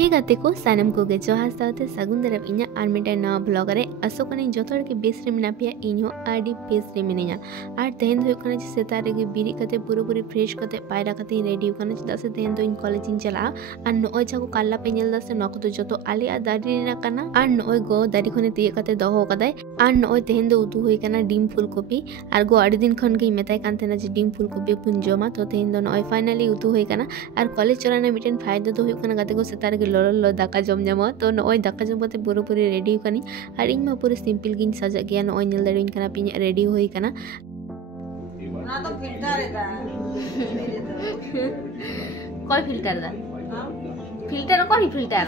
हे गाते को सानम को गे जोहार साथे सगुन दरब इन्या आर मिटे नवा ब्लॉग रे असोकनी जोथोर के बेस रे मिना पिया इन्हो आडी बेस रे मिनिया आर तेहेन दो कने सेता रे गे बिरी कते पूरी फ्रेश कते पायरा कते रेडी कने चदा से तेहेन दो इन कॉलेज इन चला आर नोय जाको काल्ला पे नेल दासे नको तो जोतो आली आ दारी रेना कना आर नोय गो दारी खने तिये कते दोहो कदाय आर नोय तेहेन दो उतु होई कना dim full copy are go आडी दिन खन के मेताय कान तेना जे डिम फुल कॉपी पुन जमा तो तेहेन दो नोय फाइनली उतु होई कना आर कॉलेज चलाना मिटेन फायदा दो होई कना गाते को सेता रे लो दाका जम जमा तो नोय दाका जम कते पूरी रेडी कनी और इन मा पूरे सिंपल गिन सजा गया नोय नेल दाड़ी कना पिन रेडी होई कना ना तो फिल्टर है कोई फिल्टर दा फिल्टर कोई फिल्टर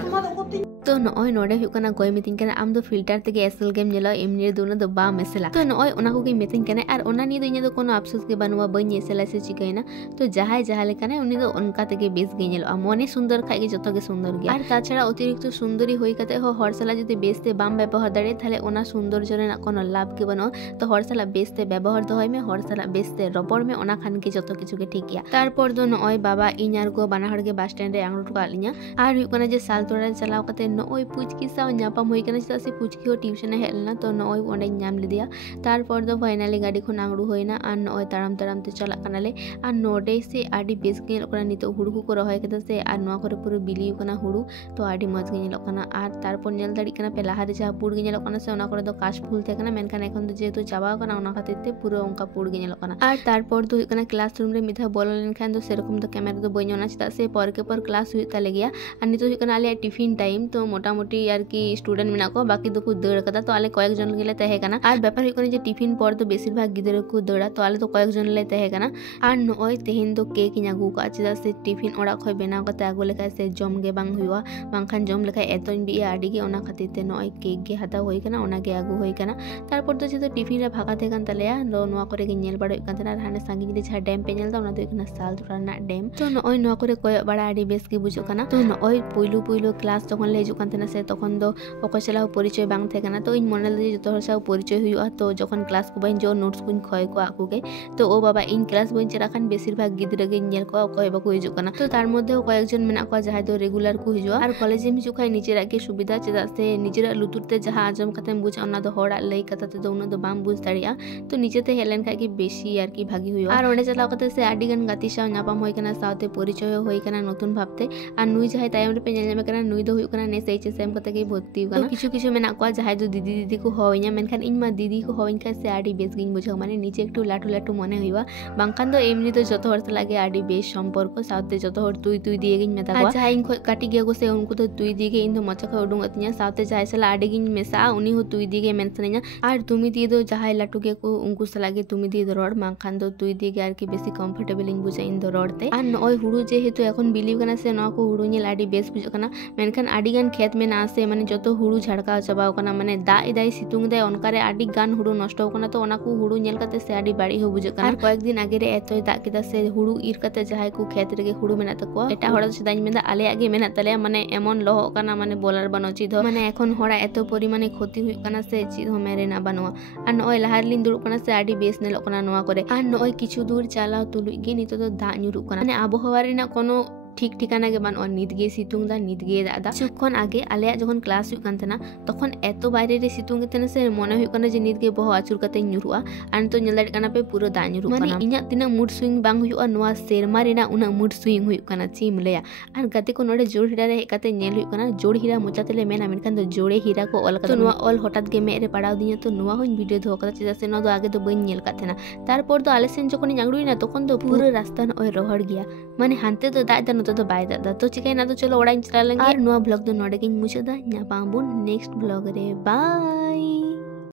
तो नोय नोडे हुकना गोय मितिन कना आम दो फिल्टर तेगे एसल गेम नेला एमनी दोना दो बा मेसला तो नोय ओना को गे मितिन कना और ओना नि दो इने दो कोनो अफसोस के बनवा बई एसला से चिकैना तो जहाय जहा लेकाने उनी दो उनका तेगे बेस गे नेलो मने सुंदर खाइ गे जतो गे सुंदर गे और ताछाड़ा अतिरिक्त सुंदरी होई कते हो हरसला जदि बेसते बाम व्यवहार दाड़े थाले ओना सुंदर जरे ना कोनो लाभ के बनो तो हरसला बेसते व्यवहार दो होय में हरसला बेसते रबड़ में ओना खान के जतो किछु के ठीक गया तारपर दो नोय बाबा इनार को बाना हड़ के बस स्टैंड रे आंगड़ो का लिया और हुकना जे साल तोड़ा चलाव कते नोय पुचकी साव नापाम होई कना से पुचकी हो ट्यूशन हेलना तो नोय ओंडे नाम लिदिया तारपर दो फाइनली गाड़ी खन आंगड़ो होइना और नोय ताराम ताराम ते चला कनाले और नोडे से आडी बेस के ओकरा नितो हुड़ू को रहोय कते से और नोआ करे पूरे बिली कना हुड़ू तो आडी मज गे नेलो कना और तारपर नेल दाड़ी कना पे लाहारे जहा पुड़ गे नेलो कना से ओना करे दो काश फूल थे कना मेनखान एखन तो जेतु चाबा कना ओना खातिर ते पूरे ओंका पुड़ गे नेलो कना और तारपर दो कना क्लासरूम रे मिथा बोलो लेनखान दो सेरकम तो कैमरा दो बइनोना चदा से पर के पर क्लास हुई ताले गया और नितो कना आले टिफिन टाइम तो मोटा मोटी यार की स्टूडेंट मेना को बाकी दो को दड़ कदा तो आले कयेक जन गेले तहे कना और व्यापार हुई कना जे टिफिन पर तो बेसिर भाग गिदर को दड़ा तो आले तो कयेक जन ले तहे कना और नोय तेहेन दो केक इन आगु का चदा से टिफिन ओड़ा खय बेना कते आगु लेखा से जम गे बांग हुआ बांखान जम लेखा एतोन बि आडी गे ओना खातिर ते नोय केक गे हाता होई कना ओना गे आगु होई कना तारपर तो जे टिफिन रे भागा थे कान तलेया नो नोआ करे गे नेल बड़ा कान तना हाने सांगी जे डैम पे नेल दा ओना दो कना साल तोरा ना डैम तो नोय नोआ करे कोय बड़ा आडी बेस गे बुझो कना तो नोय पुइलु क्लास जखन ले हिजु कान तना से तखन दो ओको चलाव परिचय बांग थे कना तो इन मनल जे जतो हरसा परिचय हुआ तो जखन क्लास को बइन जो नोट्स कुन खय को आकु गे तो ओ बाबा इन क्लास बइन चरा खान बेसिर भाग गिदरा गे नेल को कोय बाको हिजु कना तो तार मध्ये कयेक जन मेना को जहाय दो रेगुलर को हिजुआ और कॉलेज में हिजु खाय निजेरा के सुविधा चदा से निजेरा लुतुरते जहां आजम कते बुझ ओना दो होड़ा लई कता ते दो ओना दो बाम बुझ दाड़िया तो निजेते हेलेन खाय के बेसी यार की भागी हुआ और ओंडे चलाव कते से आडी गन गाती साव नापाम होय कना सावते परिचय होय कना नतुन भाबते और नुई जहाय तायम रे पे नेल जामे कना नुई दो हुय कना नेस एचएसएम कते के भर्ती कना किछु मेना को जहाय दो दीदी को होइना मेनखान इन मा दीदी को होइन का से आडी बेस गिन बुझो माने नीचे एकटू लाटू मने हुआ बांखान दो एमनी तो जतो हर लागे आडी बेस संपर्क सावते जतो हर तुई दिए गिन मेता को जहाय इन काटी गे को से उनको तो तुई दिए गे इन दो मचा को उडुंग अतिया सावते जहाय सला आडी गिन मेसा उनी हो तुई दिए गे मेनसनेया और तुमी दिए दो जहाय लाटू गे को उनको सलागे तुमी दिए दो रोड बांखान दो तुई दिए गे आर की बेसी कंफर्टेबल इन बुझे इन दो रोडते और नय हुडू जे हेतु एखन बिलीव कना से न को हुडू नेल आडी बेस बुझो कना मेनखान आडी गान खेत में ना से माने जतो हुडू झड़का चबाव कना माने दाग इदाय सितुंग दे ओनकारे आडी गान हुडू नष्ट होकना तो ओना को हुडू नेल कते से आडी बाड़ी हो बुझे कना और कयेक दिन आगे रे एतोय दाग किदा से हुडू इर कते जहाय को खेत रे हुडू मेना तको एटा होड़ा सदाई मेंदा आले आगे मेना तले माने एमन लहो कना माने बोलार बनोची दो माने एखन होड़ा एतो परिमाणे क्षति हुई कना से चीज हो मेरे ना बनवा और नय लहार लिन दुरु कना से आडी बेस नेल कना नोआ करे और नय किछु दूर चालाव तुलुई गे नितो तो दाग ᱧᱩᱨᱩᱜ कना माने आबहावा रेना कोनो ठीक ठिकाना के बान और निदगे सितुंग दा निदगे दादा चुखन आगे आले जखन क्लास हुई कान तना तखन एतो बाहरे रे सितुंग तेना से मने हुई कना जे निदगे बहो आचुर कते ᱧᱩᱨᱩᱜᱼᱟ आन तो नेल दाड़ी कना पे पूरा दा ᱧᱩᱨᱩᱜ कना माने इना तिना मूड स्विंग बांग हुई नोआ सेरमा रेना उना मूड स्विंग हुई कना चीम लेया और गते को नोडे जोड़ हीरा रे कते नेल हुई कना जोड़ हीरा मोचा तेले मेना मेनखान दो जोड़े हीरा को ऑल कते नोआ ऑल हठात गे मे रे पड़ाव दिया तो नोआ होइन वीडियो दो कदा चेदा से नो दो आगे दो बइन नेल काथेना तारपर दो आले सेन जखन आंगड़ुई ना तखन दो पूरा रास्ता न ओय रोहड़ गया माने हानते तो दाय दा नतो तो बाय दा तो चिकन ना तो चलो ओड़ा इन चला लेंगे और नोआ ब्लॉग दो नोडे के मुझे दा न्यापाबुन नेक्स्ट ब्लॉग रे बाय।